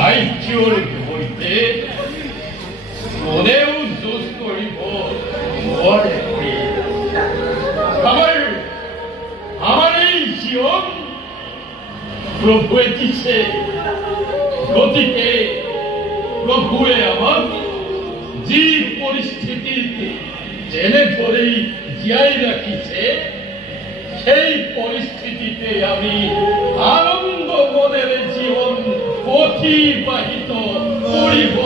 আইকিউর হইতে মনেও জোজ কৰিব নোৱাৰে আমার এই জীবন প্রভুয়ে দিছে গতিকে প্রভুয়ে আমার যে পরিস্থিতিতে জেনে পড়েই জিয়াই রাখিছে সেই পরিস্থিতিতে আমি আনন্দ মনের জীবন অতিবাহিত করিব